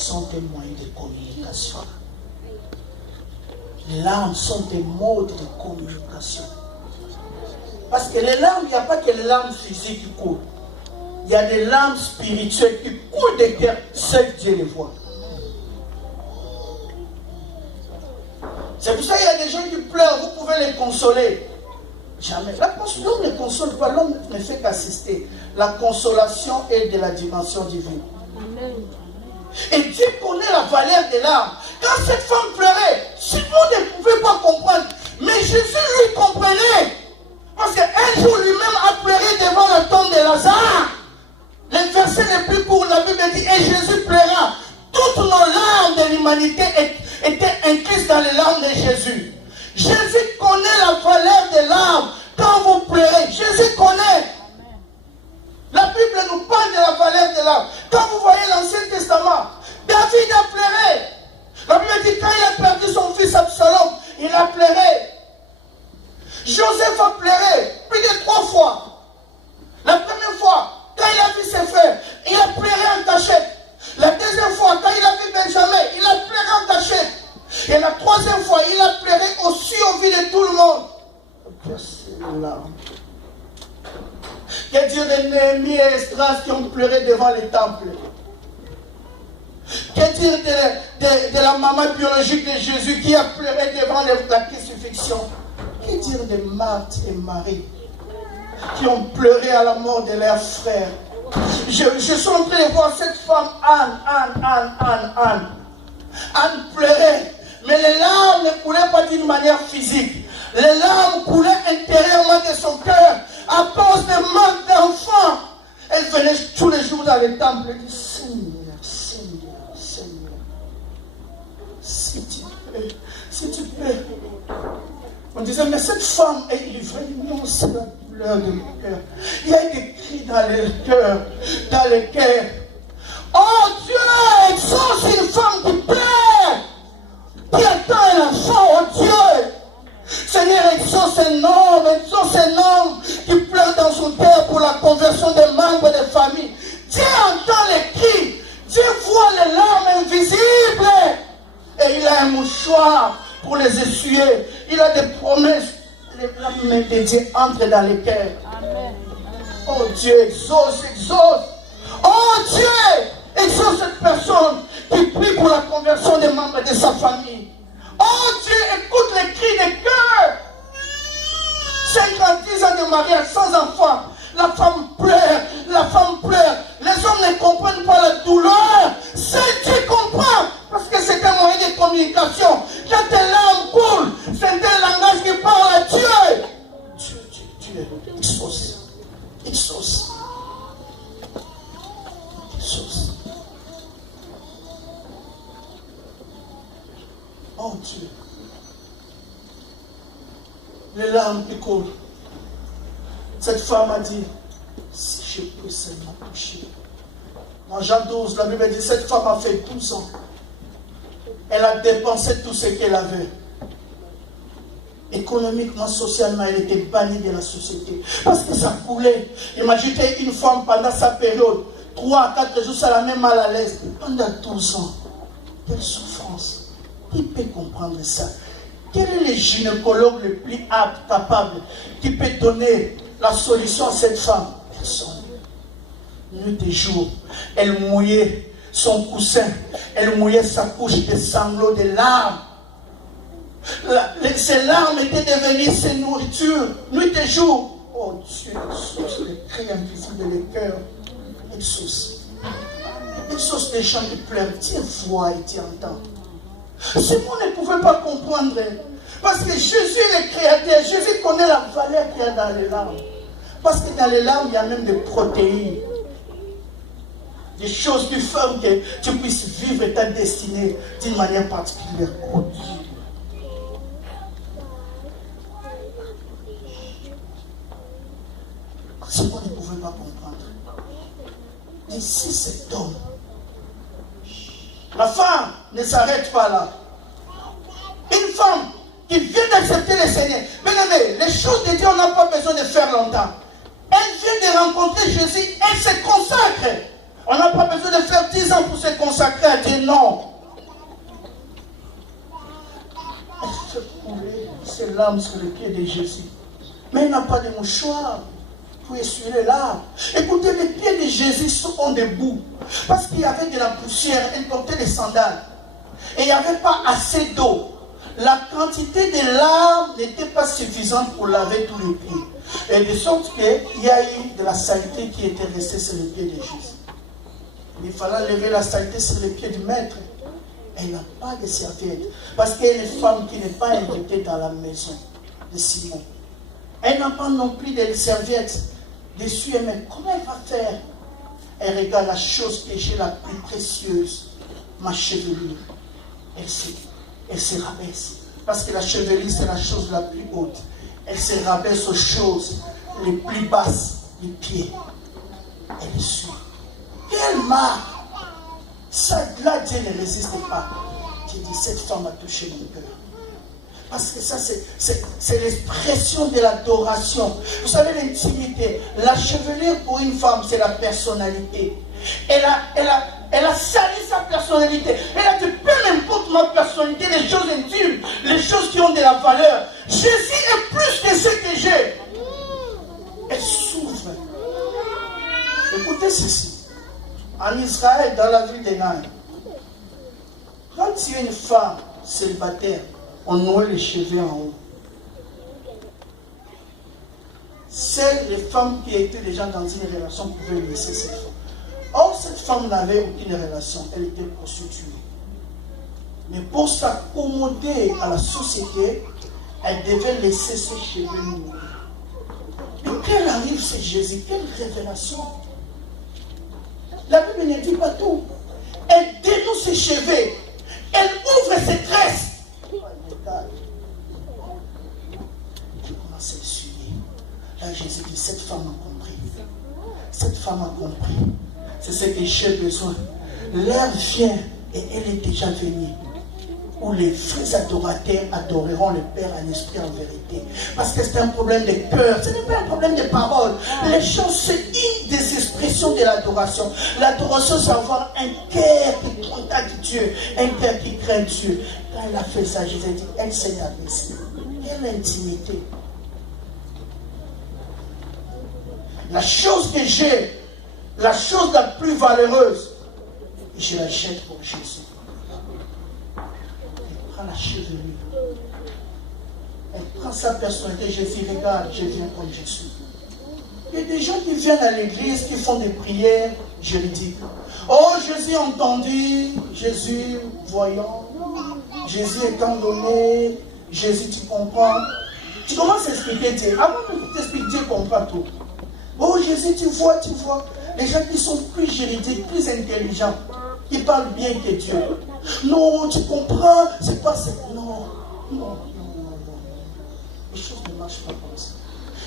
sont des moyens de communication. Les larmes sont des modes de communication. Parce que les larmes, il n'y a pas que les larmes physiques qui coulent. Il y a des larmes spirituelles qui coulent des cœurs. Seul Dieu les voit. C'est pour ça qu'il y a des gens qui pleurent. Vous pouvez les consoler. Jamais. L'homme ne console pas. L'homme ne fait qu'assister. La consolation est de la dimension divine. Et Dieu connaît la valeur des larmes. Quand cette femme pleurait, si vous ne pouvez pas comprendre, mais Jésus lui comprenait. Parce qu'un jour lui-même a pleuré devant la tombe de Lazare. Le verset le plus court, la Bible dit, et Jésus pleura. Toutes nos larmes de l'humanité étaient incluses dans les larmes de Jésus. Jésus connaît la valeur des larmes. Quand vous pleurez, Jésus connaît. La Bible nous parle de la valeur des larmes. Quand vous voyez l'Ancien Testament, David a pleuré. La Bible dit, quand il a perdu son fils Absalom, il a pleuré. Joseph a pleuré plus de 3 fois. La première fois, quand il a vu ses frères, il a pleuré en cachette. La deuxième fois, quand il a vu Benjamin, il a pleuré en cachette. Et la troisième fois, il a pleuré aussi au vu de tout le monde. Que dire de Néhémie et Esdras qui ont pleuré devant les temples? Que dire de la maman biologique de Jésus qui a pleuré devant la crucifixion? Que dire de Marthe et Marie qui ont pleuré à la mort de leurs frères? Je suis en train de voir cette femme, Anne pleurait, mais les larmes ne coulaient pas d'une manière physique. Les larmes coulaient intérieurement de son cœur à cause de manque d'enfants. Elle venait tous les jours dans le temple et disait, Seigneur, Seigneur, Seigneur, si tu peux. On disait, mais cette femme est livrée. Non, c'est la douleur de mon cœur. Il y a des cris dans le cœur, dans le cœur. Oh Dieu, exauce une femme qui pleure, qui attend un enfant, oh Dieu. Seigneur, exauce un homme qui pleure dans son cœur pour la conversion des membres de famille. Dieu entend les cris, Dieu voit les larmes invisibles. Et il a un mouchoir pour les essuyer. Il a des promesses. Les mains de Dieu entrent dans les cœurs. Oh Dieu, exauce. Oh Dieu, exauce cette personne qui prie pour la conversion des membres de sa famille. Oh Dieu, écoute les cris des cœurs. 50 ans de mariage sans enfant. La femme pleure. Les hommes ne comprennent pas la douleur. Seul Dieu comprend. Parce que c'est un moyen de communication. Quand tes larmes coulent, c'est un langage qui parle à Dieu. Dieu, exauce. Oh Dieu. Les larmes qui coulent. Cette femme a dit, si je peux seulement toucher. Dans Jean 12, la Bible dit, cette femme a fait 12 ans. Elle a dépensé tout ce qu'elle avait. Économiquement, socialement, elle était bannie de la société. Parce que ça coulait. Imaginez une femme pendant sa période, 3 à 4 jours, ça la met mal à l'aise. Pendant 12 ans, quelle souffrance. Qui peut comprendre ça? Quel est le gynécologue le plus apte, capable, qui peut donner la solution à cette femme? Personne. Nuit et jour, elle mouillait son coussin, elle mouillait sa couche de sanglots, de larmes. Ces larmes étaient devenues ses nourritures, nuit et jour. Oh Dieu, exauce les cris invisibles des cœurs. Exauce les gens qui pleurent. Dieu voit et Dieu entend. Si vous ne pouvez pas comprendre, parce que Jésus est le créateur, Jésus connaît la valeur qu'il y a dans les larmes. Parce que dans les larmes, il y a même des protéines. Des choses qui font que tu puisses vivre ta destinée d'une manière particulière. Oh Dieu. Si vous ne pouvez pas comprendre. Et si cet homme, la femme ne s'arrête pas là. Une femme qui vient d'accepter le Seigneur. Bien aimé, les choses de Dieu, on n'a pas besoin de faire longtemps. Elle vient de rencontrer Jésus, elle se consacre. On n'a pas besoin de faire 10 ans pour se consacrer à Dieu, non. Elle fait couler ses larmes sur les pieds de Jésus. Mais il n'a pas de mouchoir pour essuyer les larmes. Écoutez, les pieds de Jésus sont debout. Parce qu'il y avait de la poussière, il portait des sandales. Et il n'y avait pas assez d'eau. La quantité de larmes n'était pas suffisante pour laver tous les pieds. Et de sorte qu'il y a eu de la saleté qui était restée sur les pieds de Jésus. Il fallait lever la saleté sur les pieds du maître. Elle n'a pas de serviette. Parce qu'il y a une femme qui n'est pas invitée dans la maison de Simon. Elle n'a pas non plus de serviette dessus. Mais comment elle va faire? Elle regarde la chose que j'ai la plus précieuse, ma chevelure. Elle se rabaisse. Parce que la chevelure, c'est la chose la plus haute. Elle se rabaisse aux choses les plus basses du pied. Elle est sûre. Quelle marque! Ça, là, Dieu ne résiste pas. Dieu dit, cette femme a touché mon cœur. Parce que ça, c'est l'expression de l'adoration. Vous savez, l'intimité. La chevelure pour une femme, c'est la personnalité. Elle a sali sa personnalité. Elle a dit, peu importe ma personnalité, les choses intimes, les choses qui ont de la valeur. Jésus est plus que ce que j'ai. Elle souffre. Écoutez ceci. En Israël, dans la ville de Nain, quand tu es une femme célibataire, on nouait les cheveux en haut. Seules les femmes qui étaient déjà dans une relation pouvaient laisser cette femme. Or, cette femme n'avait aucune relation, elle était prostituée. Mais pour s'accommoder à la société, elle devait laisser ses cheveux noués. Mais quand arrive ce Jésus, quelle révélation! La Bible ne dit pas tout. Elle dénoue ses cheveux. Elle ouvre ses tresses. Je commence à le suivre. Là, Jésus dit, cette femme a compris. Cette femme a compris. C'est ce que j'ai besoin. L'heure vient et elle est déjà venue. Où les vrais adorateurs adoreront le Père en esprit, en vérité. Parce que c'est un problème de cœur, ce n'est pas un problème de parole. Les choses, c'est une des expressions de l'adoration. L'adoration, c'est avoir un cœur qui contacte Dieu, un cœur qui craint Dieu. Quand elle a fait ça, Jésus dit, elle s'est abaissée. Quelle intimité. La chose que j'ai, la chose la plus valeureuse, je la jette pour Jésus. La chevelure. Elle prend sa personnalité. Jésus, regarde, je viens comme je suis. Il y a des gens qui viennent à l'église, qui font des prières juridiques. Oh, Jésus entendu, Jésus voyant, Jésus étant donné, Jésus tu comprends. Tu commences à expliquer Dieu. Avant que tu t'expliques, Dieu comprend tout. Oh, Jésus, tu vois. Les gens qui sont plus juridiques, plus intelligents, qui parlent bien que Dieu. Non, tu comprends, c'est pas ça. Non. Les choses ne marchent pas comme ça.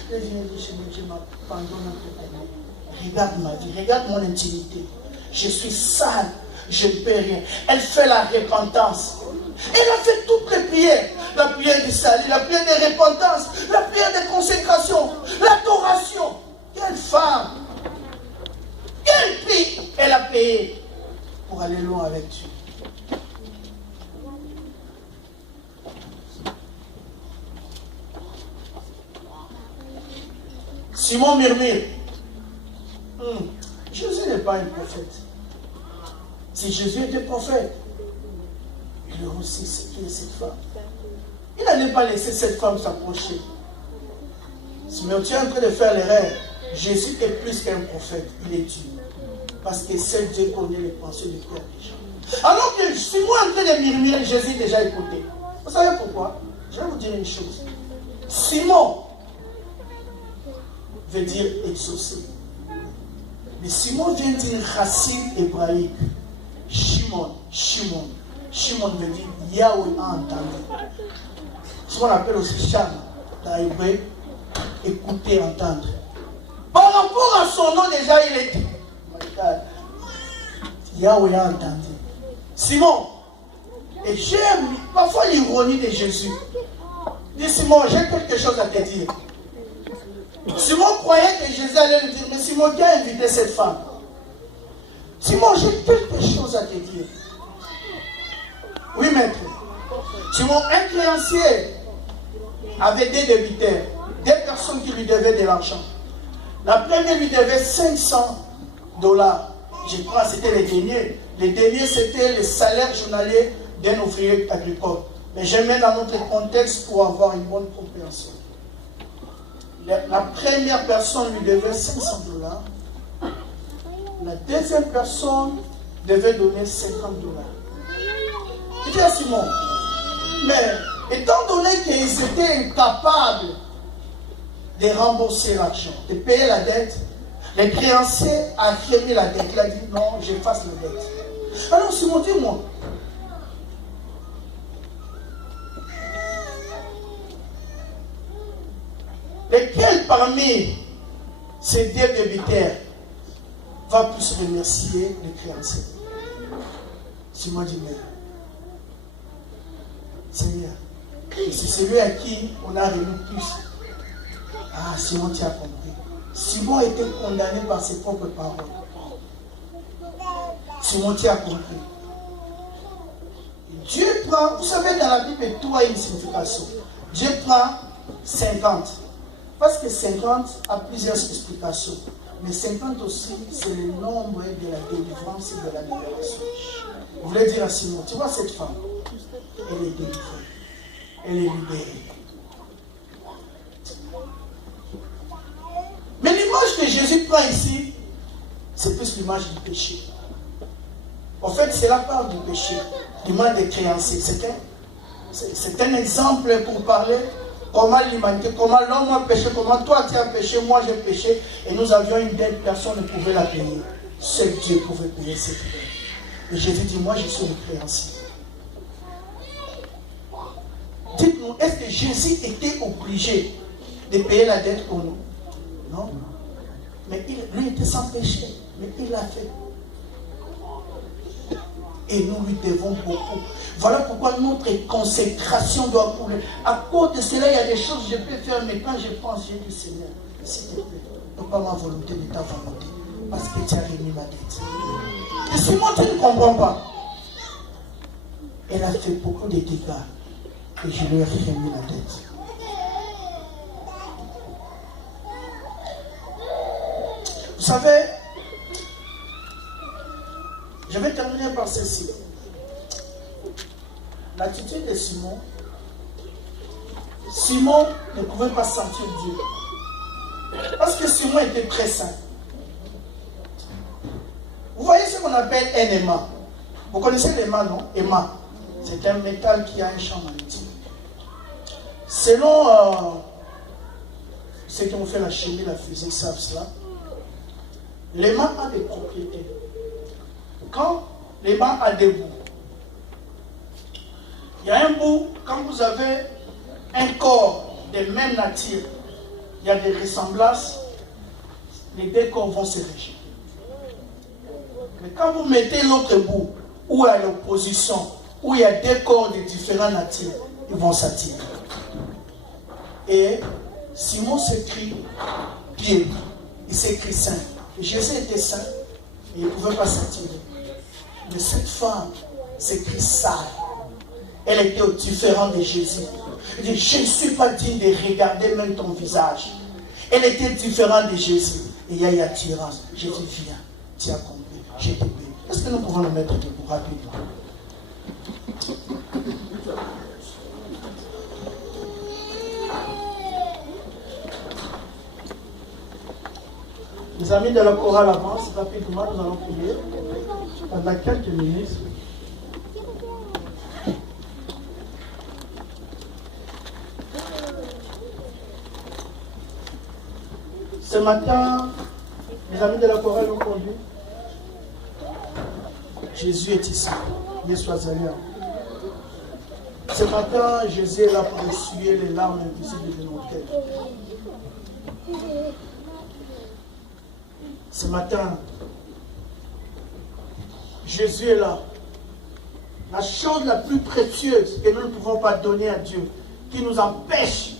Je m'abandonne un peu. Regarde ma vie, regarde mon intimité. Je suis sale, je ne peux rien. Elle fait la repentance. Elle a fait toutes les prières. La prière du salut, la prière de repentance, la prière de consécration, l'adoration. Quelle femme! Quel prix elle a payé pour aller loin avec Dieu. Simon murmure. Jésus n'est pas un prophète. Si Jésus était prophète, il aurait aussi ce qui est cette femme. Il n'allait pas laisser cette femme s'approcher. Simon, tu es en train de faire l'erreur. Jésus est plus qu'un prophète, il est Dieu. Parce que seul Dieu connaît les pensées du cœur des gens. Alors que Simon est en train de murmurer, Jésus déjà écouté. Vous savez pourquoi? Je vais vous dire une chose. Simon veut dire exaucé. Mais Simon vient d'une racine hébraïque. Shimon. Shimon veut dire Yahweh a entendu. Ce qu'on appelle aussi Sham dans l'hébreu, écouter, entendre. Par rapport à son nom, déjà il est. Yahweh a entendu. Simon, et j'aime parfois l'ironie de Jésus. Il dit Simon, j'ai quelque chose à te dire. Simon croyait que Jésus allait lui dire, mais Simon, qui a invité cette femme? Simon, j'ai quelque chose à te dire. Oui, maître. Simon, un créancier avait deux débiteurs, deux personnes qui lui devaient de l'argent. La première lui devait $500. Je crois que c'était les derniers. Les derniers, c'était le salaire journalier d'un ouvrier agricole. Mais je mets dans notre contexte pour avoir une bonne compréhension. La première personne lui devait $500. La deuxième personne devait donner $50. Il dit à Simon, mais étant donné qu'ils étaient incapables de rembourser l'argent, de payer la dette, le créancier a fermé la dette. Il a dit non, j'efface la dette. Alors Simon, dis-moi, lequel parmi ces deux débiteurs va plus remercier le créancier? Simon dit mais Seigneur, c'est celui à qui on a remis plus. Ah, Simon, tu as compris. Simon était condamné par ses propres paroles. Simon, tu as compris. Dieu prend, vous savez, dans la Bible, tout a une signification. Dieu prend 50. Parce que 50 a plusieurs explications. Mais 50 aussi, c'est le nombre de la délivrance et de la libération. Vous voulez dire à Simon, tu vois cette femme, elle est délivrée, elle est libérée. Mais l'image que Jésus prend ici, c'est plus l'image du péché. En fait, cela parle du péché, l'image des créanciers. C'est un exemple pour parler comment l'humanité, comment l'homme a péché, comment toi tu as péché, moi j'ai péché, et nous avions une dette, personne ne pouvait la payer. Seul Dieu pouvait payer cette dette. Et Jésus dit, moi je suis le créancier. Dites-nous, est-ce que Jésus était obligé de payer la dette pour nous? Non. Mais lui était sans péché, mais il l'a fait. Et nous lui devons beaucoup. Voilà pourquoi notre consécration doit couler. À cause de cela, il y a des choses que je peux faire, mais quand je pense, j'ai dit Seigneur, s'il te plaît, non pas ma volonté, mais ta volonté. Parce que tu as remis ma dette. Et Simon, tu ne comprends pas. Elle a fait beaucoup de dégâts. Et je lui ai remis la dette. Vous savez, je vais terminer par ceci. L'attitude de Simon, Simon ne pouvait pas sentir Dieu. Parce que Simon était très saint. Vous voyez ce qu'on appelle un aimant. Vous connaissez l'aimant, non? Aimant. C'est un métal qui a un champ magnétique. Selon ceux qui ont fait la chimie, la physique savent cela. L'aimant a des propriétés. Quand l'aimant a des bouts, il y a un bout, quand vous avez un corps de même nature, il y a des ressemblances, les deux corps vont se régimer. Mais quand vous mettez l'autre bout, où il y a l'opposition, où il y a deux corps de différentes natures, ils vont s'attirer. Et Simon s'écrit pied, il s'écrit saint. Et Jésus était saint, et il ne pouvait pas s'attirer. Mais cette femme s'écrit sale. Elle était différente de Jésus. Elle dit, je ne suis pas digne de regarder même ton visage. Elle était différente de Jésus. Et il y a une attirance. Jésus, viens, tu as compris, je te bénis. Est-ce que nous pouvons nous mettre debout rapidement? Les amis de la chorale avance rapidement, nous allons prier pendant quelques minutes. Ce matin, les amis de la chorale ont conduit. Jésus est ici. Dieu soit allié. Ce matin, Jésus est là pour essuyer les larmes invisibles de nos têtes. Ce matin, Jésus est là. La chose la plus précieuse que nous ne pouvons pas donner à Dieu, qui nous empêche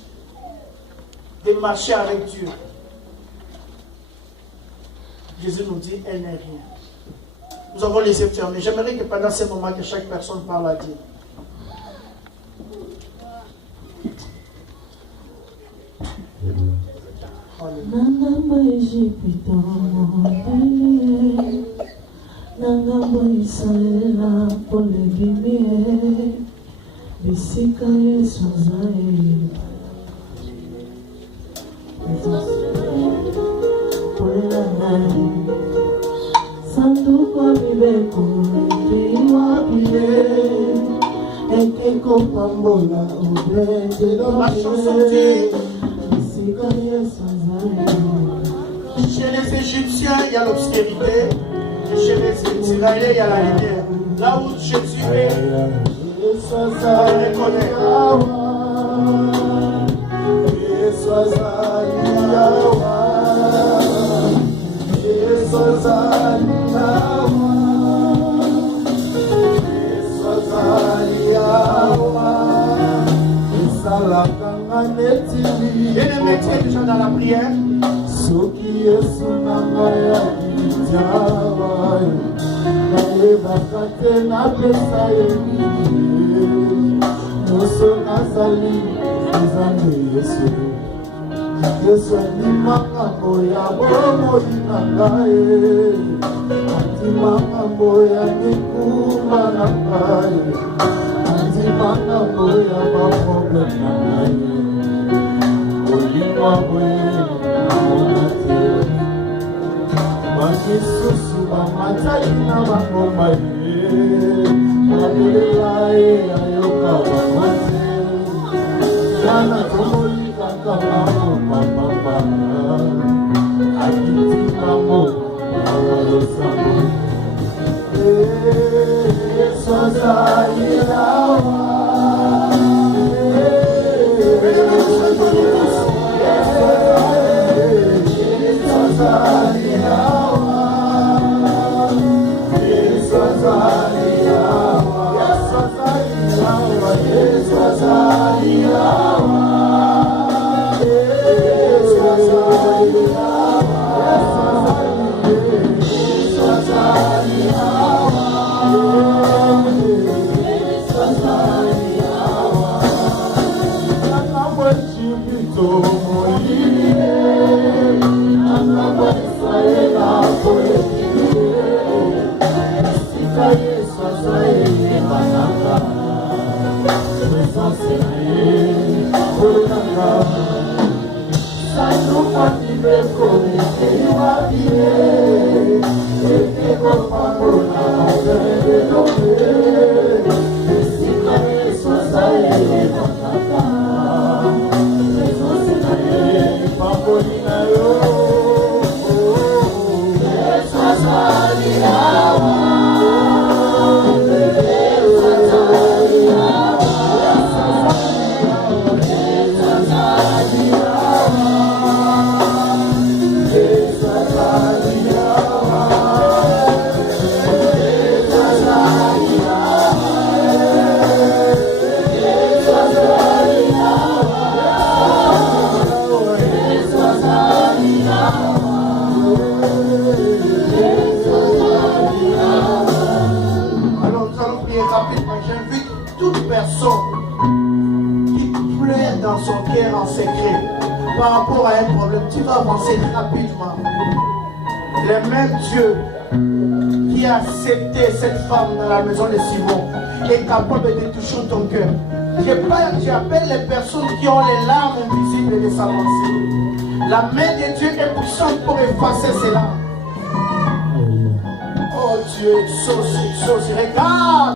de marcher avec Dieu. Jésus nous dit, elle n'est rien. Nous avons les yeux fermés. J'aimerais que pendant ces moments, que chaque personne parle à Dieu. Nangamba Ejipito mobile, Nangamba Israela polegimie, Bisika Yesu zae, Polenangai, Sanduko Bibeko, Tewa Bile, Ekeko Pambola, Obrende Dobe. Chez les Égyptiens, il y a l'obscurité. Et chez les Israéliens, il y a la lumière. Là où Jésus est, on le reconnaît. Et les métiers déjà dans la prière. Par rapport à un problème, tu vas avancer rapidement. Le même Dieu qui a accepté cette femme dans la maison de Simon est capable de toucher ton cœur. J'appelle les personnes qui ont les larmes invisibles de s'avancer. La main de Dieu est puissante pour effacer ces larmes. Oh Dieu, sauce, regarde.